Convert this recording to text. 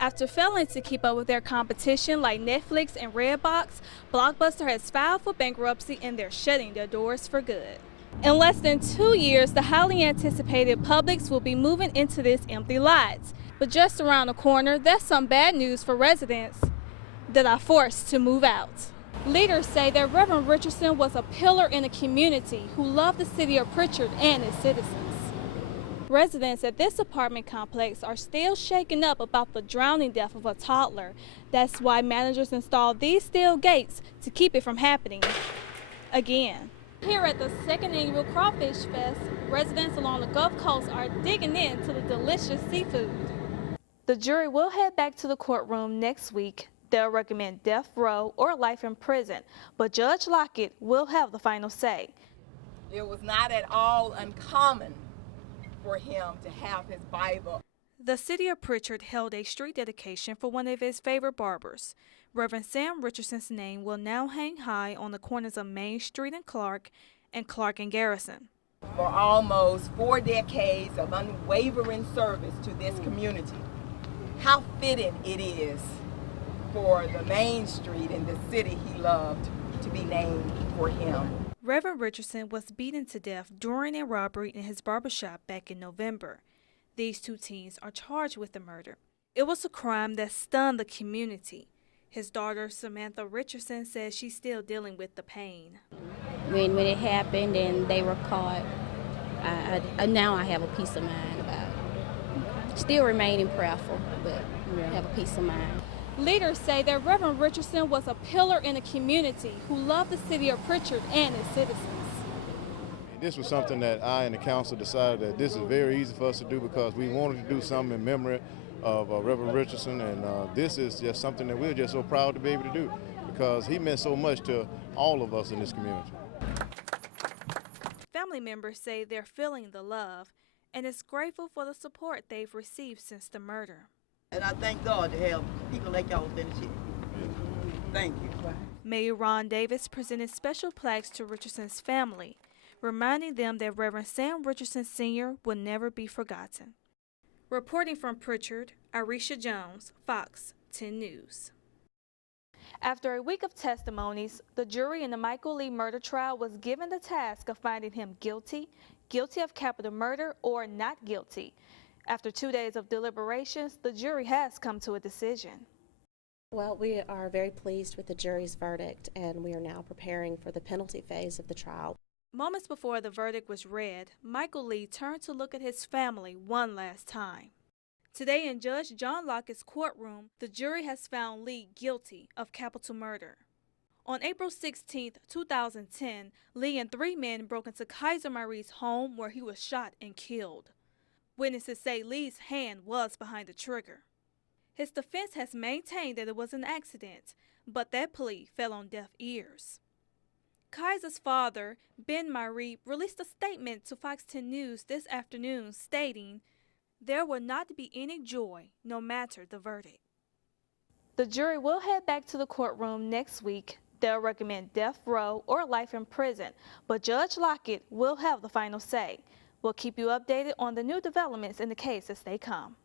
After failing to keep up with their competition like Netflix and Redbox, Blockbuster has filed for bankruptcy and they're shutting their doors for good. In less than 2 years, the highly anticipated Publix will be moving into this empty lot. But just around the corner, there's some bad news for residents that are forced to move out. Leaders say that Reverend Richardson was a pillar in the community who loved the city of Pritchard and its citizens. Residents at this apartment complex are still shaken up about the drowning death of a toddler. That's why managers installed these steel gates to keep it from happening again. Here at the second annual Crawfish Fest, residents along the Gulf Coast are digging into the delicious seafood. The jury will head back to the courtroom next week. They'll recommend death row or life in prison, but Judge Lockett will have the final say. It was not at all uncommon for him to have his Bible. The city of Pritchard held a street dedication for one of his favorite barbers. Reverend Sam Richardson's name will now hang high on the corners of Main Street and Clark and Garrison. For almost 4 decades of unwavering service to this community, how fitting it is for the Main Street in the city he loved to be named for him. Reverend Richardson was beaten to death during a robbery in his barbershop back in November. These two teens are charged with the murder. It was a crime that stunned the community. His daughter, Samantha Richardson, says she's still dealing with the pain. When it happened and they were caught, now I have a peace of mind about it. Still remaining prayerful, but have a peace of mind. Leaders say that Reverend Richardson was a pillar in the community who loved the city of Pritchard and its citizens. This was something that I and the council decided that this is very easy for us to do because we wanted to do something in memory of Reverend Richardson, and this is just something that we're just so proud to be able to do because he meant so much to all of us in this community. Family members say they're feeling the love and is grateful for the support they've received since the murder. And I thank God to have people like y'all finish it. Thank you. Mayor Ron Davis presented special plaques to Richardson's family, reminding them that Reverend Sam Richardson Sr. will never be forgotten. Reporting from Pritchard, Irisha Jones, Fox 10 News. After a week of testimonies, the jury in the Michael Lee murder trial was given the task of finding him guilty of capital murder, or not guilty. After 2 days of deliberations, the jury has come to a decision. Well, we are very pleased with the jury's verdict, and we are now preparing for the penalty phase of the trial. Moments before the verdict was read, Michael Lee turned to look at his family one last time. Today in Judge John Lockett's courtroom, the jury has found Lee guilty of capital murder. On April 16, 2010, Lee and 3 men broke into Kaiser Marie's home where he was shot and killed. Witnesses say Lee's hand was behind the trigger. His defense has maintained that it was an accident, but that plea fell on deaf ears. Kaiser's father, Ben Marie, released a statement to Fox 10 News this afternoon stating, "There will not be any joy, no matter the verdict." The jury will head back to the courtroom next week. They'll recommend death row or life in prison, but Judge Lockett will have the final say. We'll keep you updated on the new developments in the case as they come.